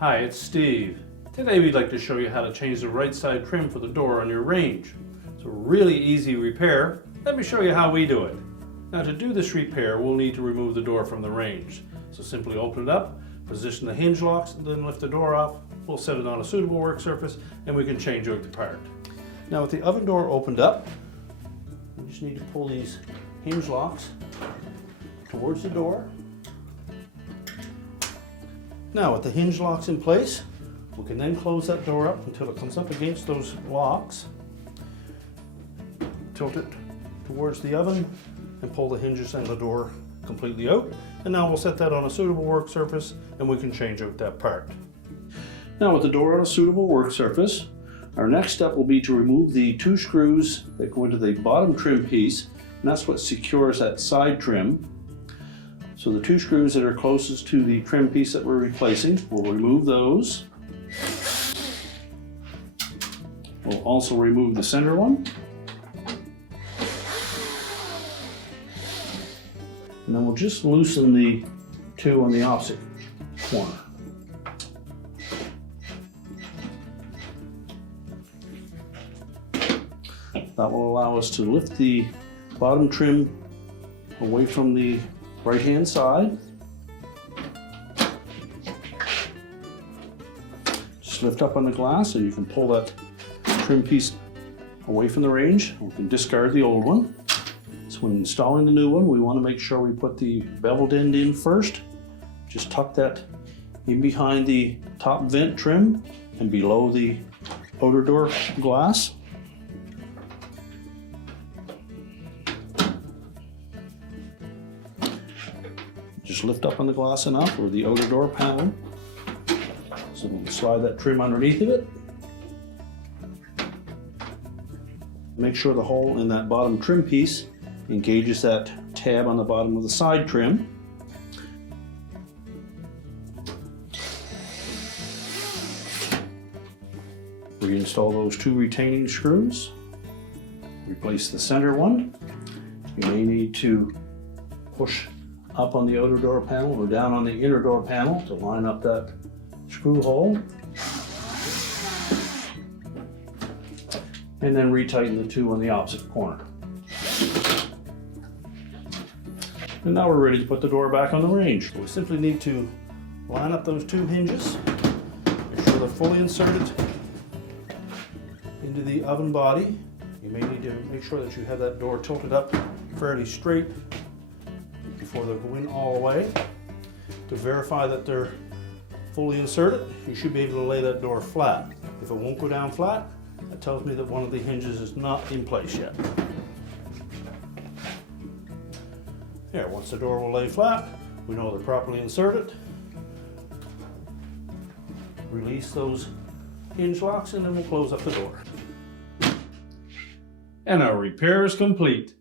Hi, it's Steve. Today we'd like to show you how to change the right side trim for the door on your range. It's a really easy repair. Let me show you how we do it. Now to do this repair, we'll need to remove the door from the range. So simply open it up, position the hinge locks, and then lift the door off. We'll set it on a suitable work surface and we can change out the part. Now with the oven door opened up, we just need to pull these hinge locks towards the door. Now with the hinge locks in place, we can then close that door up until it comes up against those locks. Tilt it towards the oven and pull the hinges and the door completely out. And now we'll set that on a suitable work surface and we can change out that part. Now with the door on a suitable work surface, our next step will be to remove the two screws that go into the bottom trim piece, and that's what secures that side trim. So the two screws that are closest to the trim piece that we're replacing, we'll remove those. We'll also remove the center one. And then we'll just loosen the two on the opposite corner. That will allow us to lift the bottom trim away from the right-hand side. Just lift up on the glass and you can pull that trim piece away from the range. We can discard the old one. So when installing the new one, we want to make sure we put the beveled end in first. Just tuck that in behind the top vent trim and below the outer door glass. Just lift up on the glass enough, or the outer door panel. So we'll slide that trim underneath of it. Make sure the hole in that bottom trim piece engages that tab on the bottom of the side trim. Reinstall those two retaining screws. Replace the center one. You may need to push up on the outer door panel or down on the inner door panel to line up that screw hole. And then retighten the two on the opposite corner. And now we're ready to put the door back on the range. We simply need to line up those two hinges, make sure they're fully inserted into the oven body. You may need to make sure that you have that door tilted up fairly straight before they go in all the way. To verify that they're fully inserted, you should be able to lay that door flat. If it won't go down flat, that tells me that one of the hinges is not in place yet. There, once the door will lay flat, we know they're properly inserted. Release those hinge locks and then we'll close up the door. And our repair is complete.